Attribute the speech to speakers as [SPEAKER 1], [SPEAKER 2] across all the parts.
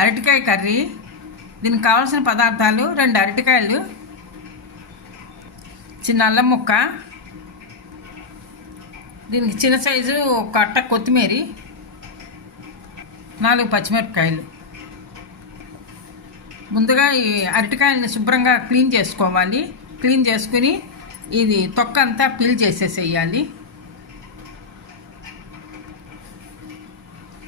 [SPEAKER 1] అరటికాయ కర్రీ దీనికి కావాల్సిన పదార్థాలు రెండు అరటికాయలు చిన్న అల్లం ముక్క దీనికి చిన్న సైజు ఒక అట్ట కొత్తిమీర నాలుగు పచ్చిమిరపకాయలు. ముందుగా ఈ అరటికాయలని శుభ్రంగా క్లీన్ చేసుకోవాలి. క్లీన్ చేసుకుని ఇది తొక్క అంతా పీల్ చేసేసేయాలి.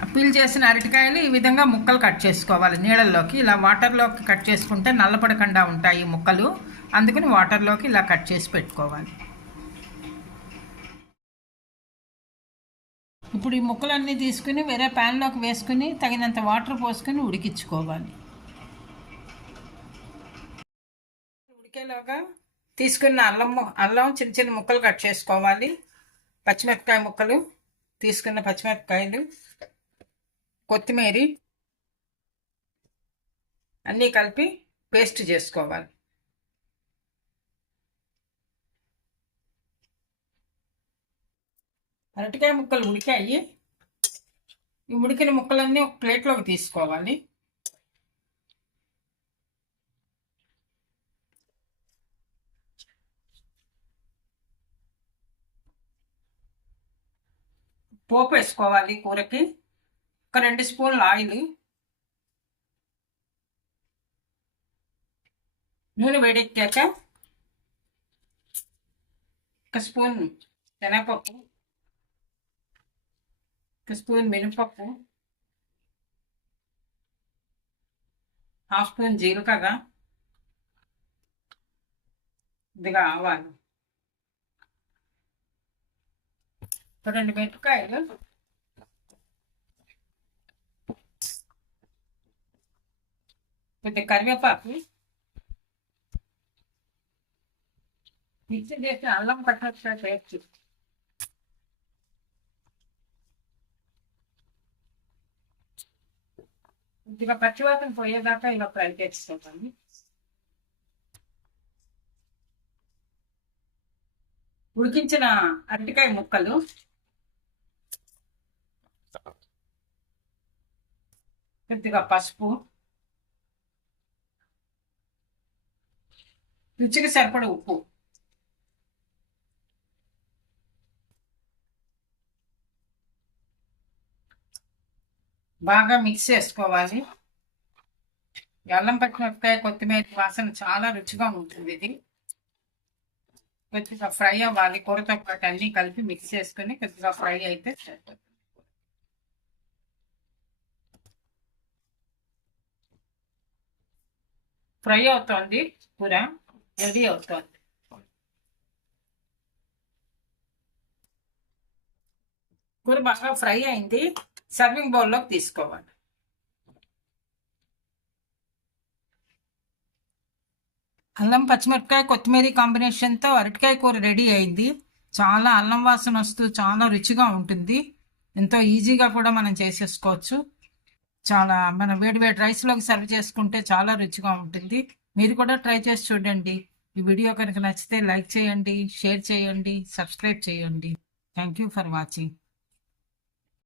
[SPEAKER 1] పీల్ చేసిన అరటికాయలు ఈ విధంగా ముక్కలు కట్ చేసుకోవాలి. నీళ్ళల్లోకి ఇలా వాటర్లోకి కట్ చేసుకుంటే నల్లపడకుండా ఉంటాయి ఈ ముక్కలు. అందుకని వాటర్లోకి ఇలా కట్ చేసి పెట్టుకోవాలి. ఇప్పుడు ఈ ముక్కలన్నీ తీసుకుని వేరే ప్యాన్లోకి వేసుకుని తగినంత వాటర్ పోసుకొని ఉడికించుకోవాలి. ఉడికేలోగా తీసుకున్న అల్లం అల్లం చిన్న చిన్న ముక్కలు కట్ చేసుకోవాలి. పచ్చిమిరపకాయ ముక్కలు తీసుకున్న పచ్చిమిరపకాయలు. కొత్తిమీర అన్నీ కలిపి పేస్ట్ చేసుకోవాలి. అరటికాయ ముక్కలు ఉడికాయి ఈ ఉడికిన ముక్కలన్నీ ఒక ప్లేట్లోకి తీసుకోవాలి. పోపు వేసుకోవాలి కూరకి. ఒక రెండు స్పూన్లు ఆయిల్. నూనె వేడెక్కాక ఒక స్పూన్ శనగపప్పు ఒక స్పూన్ మినపప్పు హాఫ్ స్పూన్ జీలకర్ర ఇదిగా ఆవాలు. రెండు మిరపకాయలు. కొంచెం కరివేపాకు మిక్సీ చేసి అల్లం పట్టా చేయొచ్చు కొద్దిగా పచ్చివాతం పోయేదాకా ఇలా ఫ్రై చేసుకోవాలి ఉడికించిన అరటికాయ ముక్కలు కొద్దిగా పసుపు రుచికి సరిపడ ఉప్పు. బాగా మిక్స్ చేసుకోవాలి. ఈ అల్లం పచ్చిమిరపకాయ కొత్తిమీర వాసన చాలా రుచిగా ఉంటుంది ఇది. కొద్దిగా ఫ్రై అవ్వాలి. కూరతో పాటు అన్నీ కలిపి మిక్స్ చేసుకొని కొద్దిగా ఫ్రై అయితే సరిపోతుంది. ఫ్రై అవుతోంది కూర. రెడీ అవుతోంది కూర బాగా ఫ్రై అయింది సర్వింగ్ బౌల్లోకి తీసుకోవాలి అల్లం పచ్చిమిరపకాయ కొత్తిమీర కాంబినేషన్తో అరటికాయ కూర రెడీ అయింది చాలా అల్లం వాసన వస్తూ చాలా రుచిగా ఉంటుంది ఎంతో ఈజీగా కూడా మనం చేసేసుకోవచ్చు చాలా మన వేడి వేడి రైస్లోకి సర్వ్ చేసుకుంటే చాలా రుచిగా ఉంటుంది మీరు కూడా ట్రై చేసి చూడండి. ఈ వీడియో కనుక నచ్చితే లైక్ చేయండి షేర్ చేయండి సబ్స్క్రైబ్ చేయండి. Thank you for watching